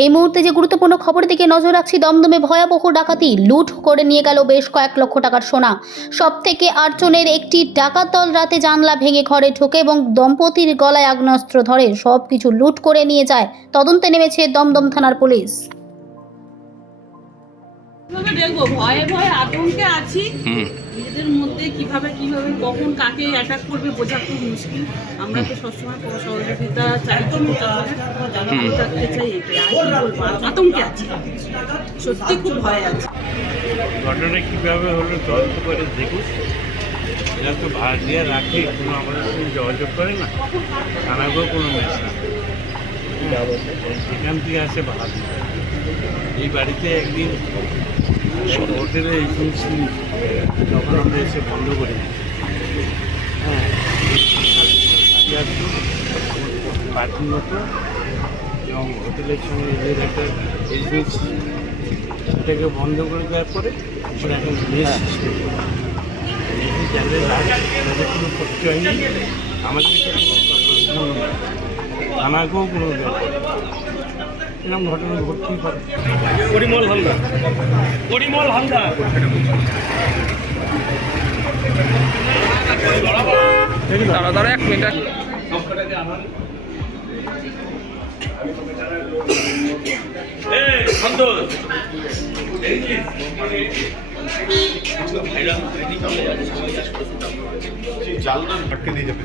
এই মুহূর্তে যে গুরুত্বপূর্ণ খবরের দিকে নজর রাখছি, দমদমে ভয়াবহ ডাকাতি লুট করে নিয়ে গেল বেশ কয়েক লক্ষ টাকার সোনা। সব থেকে আটজনের একটি ডাকাতল রাতে জানলা ভেঙে ঘরে ঢোকে এবং দম্পতির গলায় আগ্নেয়াস্ত্র ধরে সব কিছু লুট করে নিয়ে যায়। তদন্তে নেমেছে দমদম থানার পুলিশ। কীভাবে দেখব ভয়ে ভয়ে আতঙ্কে আছি। নিজেদের মধ্যে কীভাবে কীভাবে কখন কাকে অ্যাটাক করবে বোঝা খুব মুশকিল। আমরা তো সবসময় সহযোগিতা চাই থাকতে চাই এটাই। আর কি বলব? আতঙ্কে আছি। সত্যি খুব ভয়ে আছে। ঘটনা কীভাবে হলো তদন্ত করে দেখুন। এরা তো ভাড় দিয়ে রাখে কোনো আমাদের সঙ্গে যোগাযোগ করে না। থানাকেও কোনো মেসা সেখান থেকে আসে ভাড়া এই বাড়িতে একদিন হোটেলে এসেছি তখন আমরা এসে বন্ধ করে হ্যাঁ এবং হোটেলের সঙ্গে এদের একটা এজেন্সি সেটাকে বন্ধ করে দেওয়ার পরে ওরা এখন মেস যাদের তাদের কোনো পরিচয় নেই আমাদের থানাকেও কোনো ব্যাপার। এরকম ঘটনা ঘটতেই পারে। পরিমল হালদার। পরিমল হালদার। দাঁড়া দাঁড়া এক মিনিট এক আটকে দিয়ে যাবে